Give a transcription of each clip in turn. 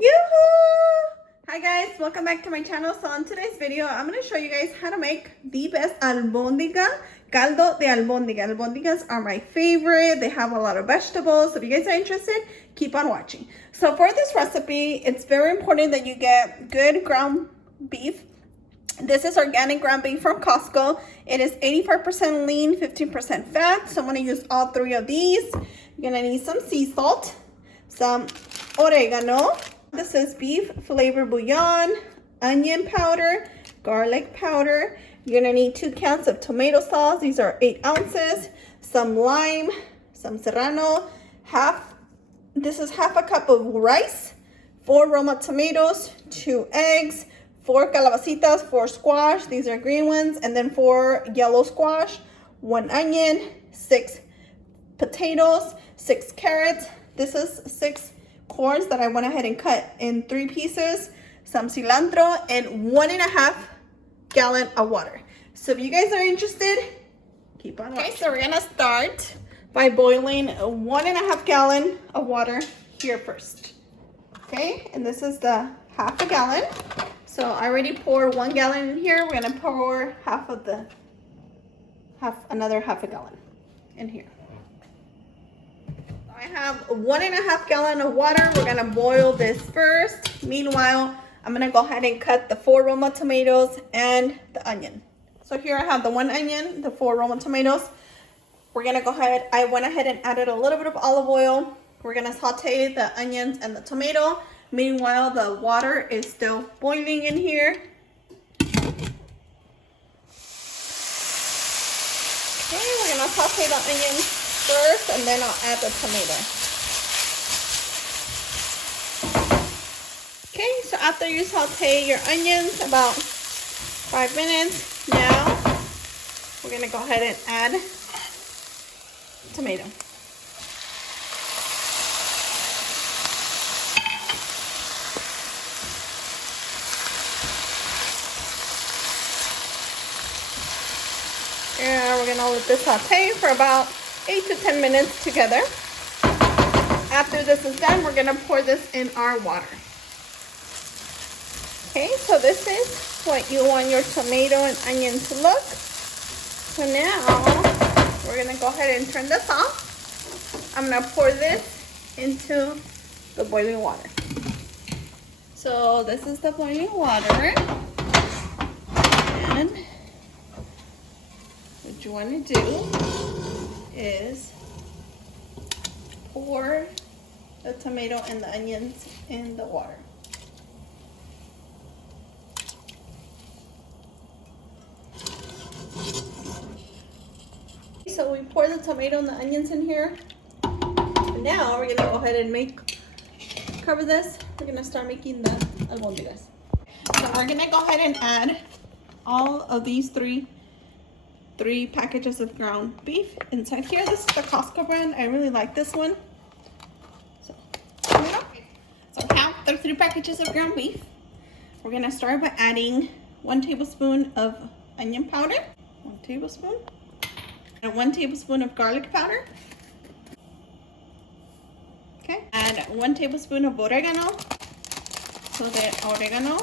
Yoo-hoo! Hi guys, welcome back to my channel. So on today's video, I'm going to show you guys how to make the best albondiga, caldo de albondiga. Albondigas are my favorite. They have a lot of vegetables. So if you guys are interested, keep on watching. So for this recipe, it's very important that you get good ground beef. This is organic ground beef from Costco. It is 85% lean, 15% fat. So I'm going to use all three of these. You're going to need some sea salt, some oregano. This is beef flavor bouillon, onion powder, garlic powder. You're gonna need 2 cans of tomato sauce. These are 8 ounces. Some lime, some serrano, this is half a cup of rice, 4 Roma tomatoes, 2 eggs, 4 calabacitas, 4 squash. These are green ones, and then 4 yellow squash, 1 onion, 6 potatoes, 6 carrots. This is 6 corns that I went ahead and cut in 3 pieces, some cilantro, and 1.5 gallon of water. So if you guys are interested, keep on watching. Okay, so we're gonna start by boiling 1.5 gallon of water here first. Okay, and this is the half a gallon. So I already poured 1 gallon in here. We're gonna pour another half a gallon in here. I have 1.5 gallon of water. We're gonna boil this first. Meanwhile, I'm gonna go ahead and cut the 4 Roma tomatoes and the onion. So here I have the 1 onion, the 4 Roma tomatoes. We're gonna go ahead, I went ahead and added a little bit of olive oil. We're gonna saute the onions and the tomato. Meanwhile, the water is still boiling in here. Okay, we're gonna saute the onions first, and then I'll add the tomato. Okay, so after you saute your onions about 5 minutes, now we're gonna go ahead and add tomato. And we're gonna let this saute for about 8 to 10 minutes together. After this is done, we're gonna pour this in our water. Okay, so this is what you want your tomato and onion to look. So now we're gonna go ahead and turn this off. I'm gonna pour this into the boiling water. So this is the boiling water. And what you want to do is pour the tomato and the onions in the water. So we pour the tomato and the onions in here. And now we're gonna go ahead and cover this. We're gonna start making the albondigas. So we're gonna go ahead and add all of these three packages of ground beef inside here. This is the Costco brand. I really like this one. So I have the 3 packages of ground beef. We're gonna start by adding 1 tablespoon of onion powder, 1 tablespoon, and 1 tablespoon of garlic powder. Okay, add 1 tablespoon of oregano. So the oregano,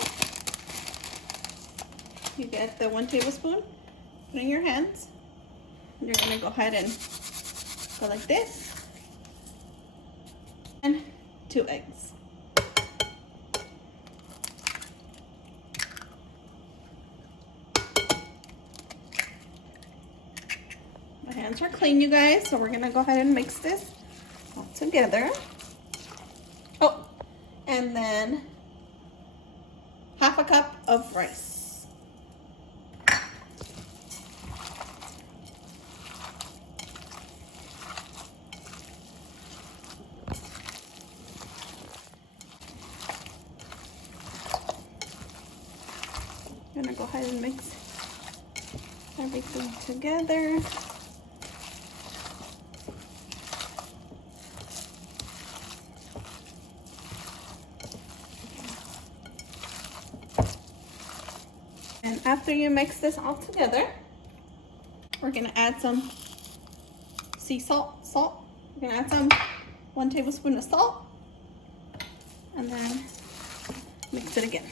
you get the 1 tablespoon. Put in your hands. You're gonna go ahead and go like this. And 2 eggs. My hands are clean, you guys, so we're gonna go ahead and mix this all together. Oh, and then half a cup of rice. I'm gonna go ahead and mix everything together. And after you mix this all together, we're gonna add some sea salt. We're gonna add 1 tablespoon of salt, and then Mix it again.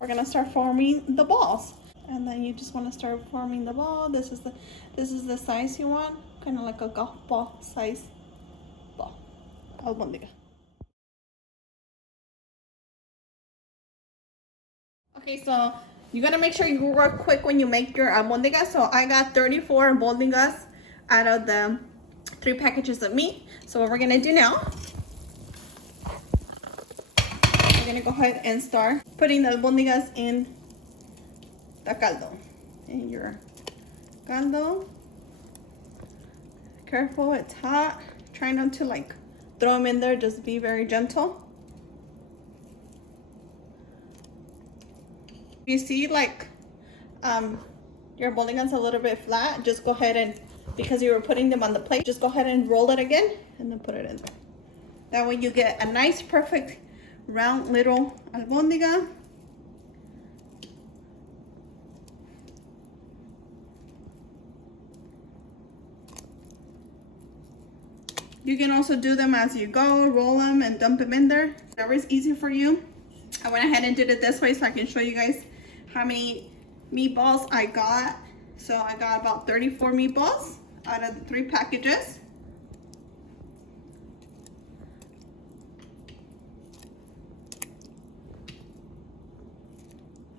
We're gonna start forming the balls, and then you just want to start forming the ball. This is the size you want, kind of like a golf ball size ball, albondiga. Okay, so you gotta make sure you work quick when you make your albondigas. So I got 34 albondigas out of the 3 packages of meat. So what we're gonna do now, we're gonna go ahead and start putting the albondigas in the caldo. In your caldo. Careful, it's hot. Try not to like throw them in there, just be very gentle. If you see like your albondigas a little bit flat, just go ahead and, because you were putting them on the plate, just go ahead and roll it again and then put it in there. That way you get a nice, perfect, round little albondiga. You can also do them as you go, roll them and dump them in there. Whatever is easy for you. I went ahead and did it this way so I can show you guys how many meatballs I got. So I got about 34 meatballs out of the 3 packages.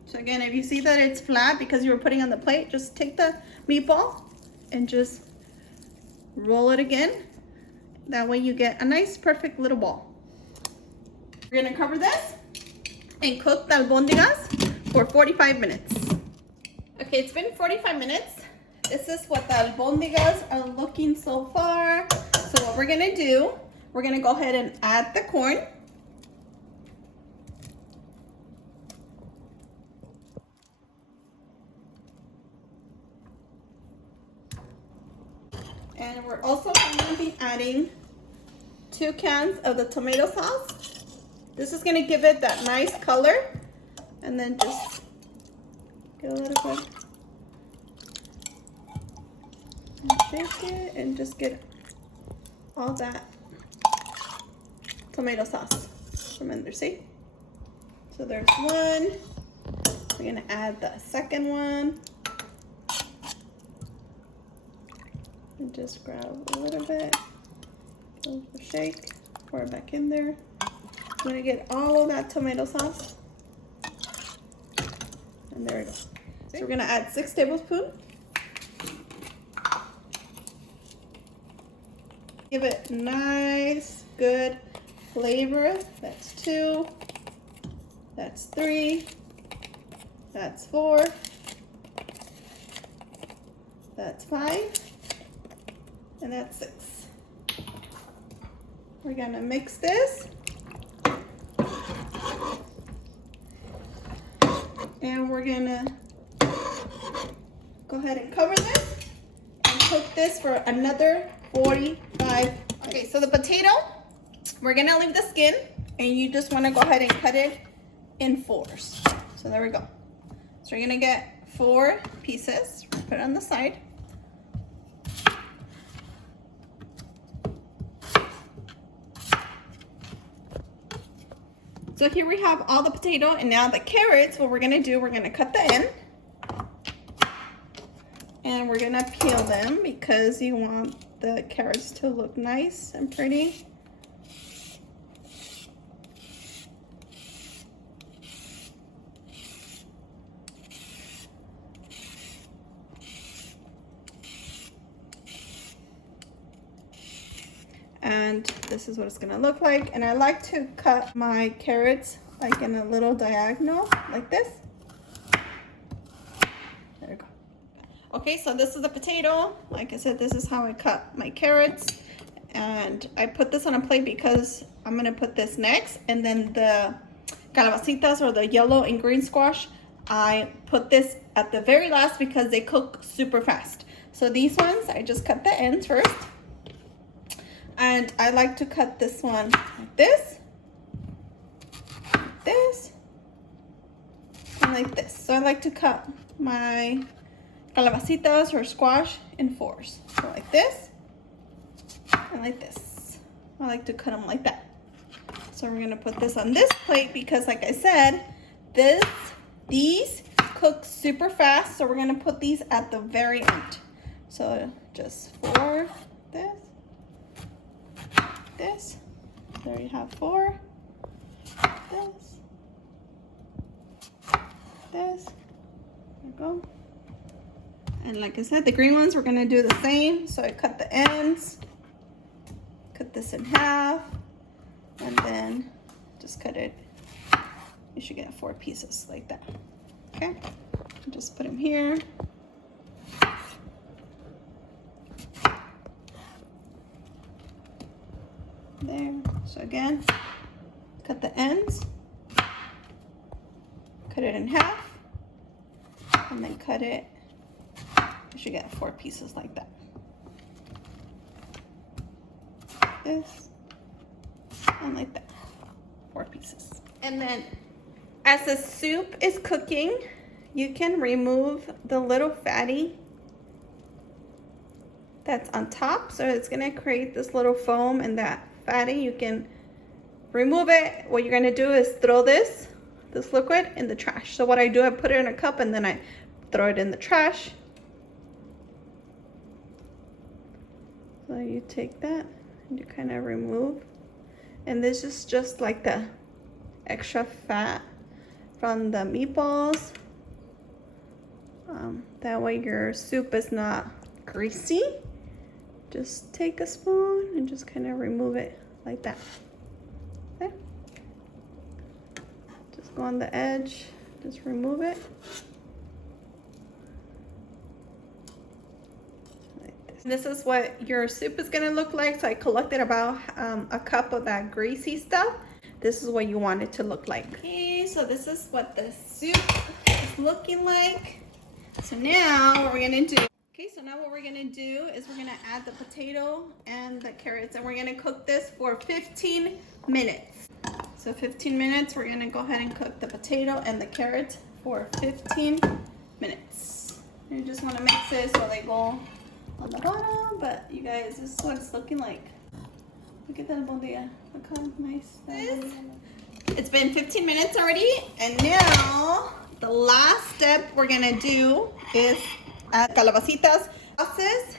So again, if you see that it's flat because you were putting on the plate, just take the meatball and just roll it again. That way you get a nice, perfect little ball. We're gonna cover this and cook the albondigas for 45 minutes. Okay, it's been 45 minutes. This is what the albondigas are looking so far. So what we're gonna do, we're gonna go ahead and add the corn. And we're also going to be adding 2 cans of the tomato sauce. This is going to give it that nice color. And then just get a little bit and shake it and just get all that tomato sauce from under, see? So there's one. We're going to add the second one. And just grab a little bit, give it a shake, pour it back in there. I'm gonna get all of that tomato sauce. And there we go. So we're gonna add 6 tablespoons. Give it nice, good flavor. That's 2, that's 3, that's 4, that's 5. And that's 6. We're gonna mix this. And we're gonna go ahead and cover this and cook this for another 45. Okay, so the potato, we're gonna leave the skin and you just wanna go ahead and cut it in 4s. So there we go. So you're gonna get 4 pieces, put it on the side. So here we have all the potato and now the carrots. What we're gonna do, we're gonna cut the end and we're gonna peel them because you want the carrots to look nice and pretty. And this is what it's gonna look like. And I like to cut my carrots like in a little diagonal, like this. There we go. Okay, so this is the potato. Like I said, this is how I cut my carrots. And I put this on a plate because I'm gonna put this next. And then the calabacitas or the yellow and green squash, I put this at the very last because they cook super fast. So these ones, I just cut the ends first. And I like to cut this one like this, like this. So I like to cut my calabacitas or squash in 4s. So like this and like this. I like to cut them like that. So we're gonna put this on this plate because, like I said, these cook super fast. So we're gonna put these at the very end. So just 4, this. There you have 4. This. There we go. And like I said, the green ones, we're gonna do the same. So I cut the ends, cut this in half, and then just cut it. You should get 4 pieces like that. Okay, just put them here. There. So again, cut the ends, cut it in half, and then cut it. You should get 4 pieces like that. This and like that. 4 pieces. And then as the soup is cooking, you can remove the little fatty that's on top. So it's gonna create this little foam, and that fatty, you can remove it. What you're gonna do is throw this liquid in the trash. So what I do, I put it in a cup and then I throw it in the trash. So you take that and you kind of remove. And this is just like the extra fat from the meatballs. That way your soup is not greasy. Just take a spoon and just kind of remove it like that. Okay. Just go on the edge, just remove it. Like this is what your soup is gonna look like. So I collected about a cup of that greasy stuff. This is what you want it to look like. Okay, so this is what the soup is looking like. So now what we're gonna do, so now what we're gonna do is we're gonna add the potato and the carrots, and we're gonna cook this for 15 minutes. So 15 minutes, we're gonna go ahead and cook the potato and the carrots for 15 minutes. You just wanna mix it so they go on the bottom, but you guys, this is what it's looking like. Look at that albondiga. Look how nice that is. It's been 15 minutes already, and now the last step we're gonna do is add calabacitas process.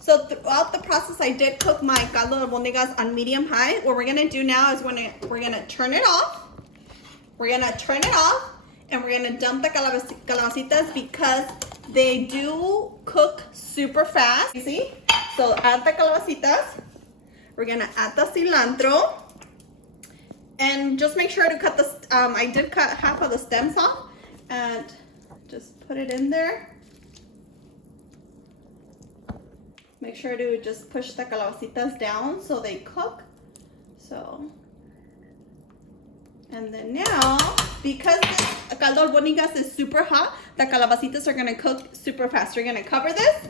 So throughout the process, I did cook my caldo de albondigas on medium high. What we're gonna do now is we're gonna turn it off. We're gonna turn it off, and we're gonna dump the calabacitas because they do cook super fast. You see? So add the calabacitas. We're gonna add the cilantro, and just make sure to cut the. I did cut half of the stems off, and just put it in there. Make sure to just push the calabacitas down so they cook. So, and then now, because this caldo albondigas is super hot, the calabacitas are gonna cook super fast. You're gonna cover this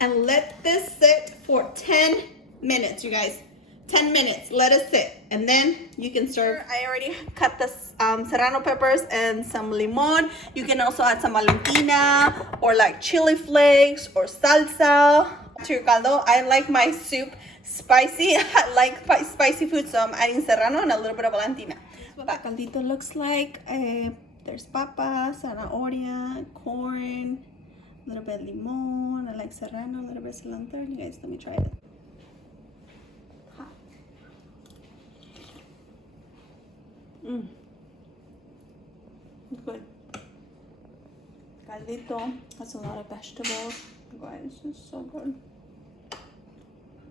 and let this sit for 10 minutes, you guys. 10 minutes, let it sit, and then you can serve. I already cut the serrano peppers and some limon. You can also add some Valentina or like chili flakes or salsa to your caldo. I like my soup spicy. I like spicy food, so I'm adding serrano and a little bit of Valentina. That's what the caldito looks like. There's papa, zanahoria, corn, a little bit of limon. I like serrano, a little bit of cilantro. You guys, let me try it. Good. Caldito has a lot of vegetables. Guys, it's so good.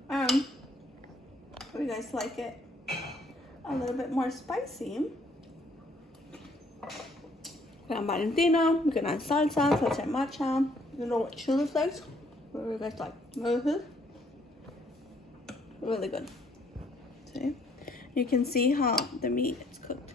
If you guys like it a little bit more spicy, you can add Valentina, you can add salsa matcha. You know what chili flakes? What do you guys like? Really good. See? You can see how the meat is cooked.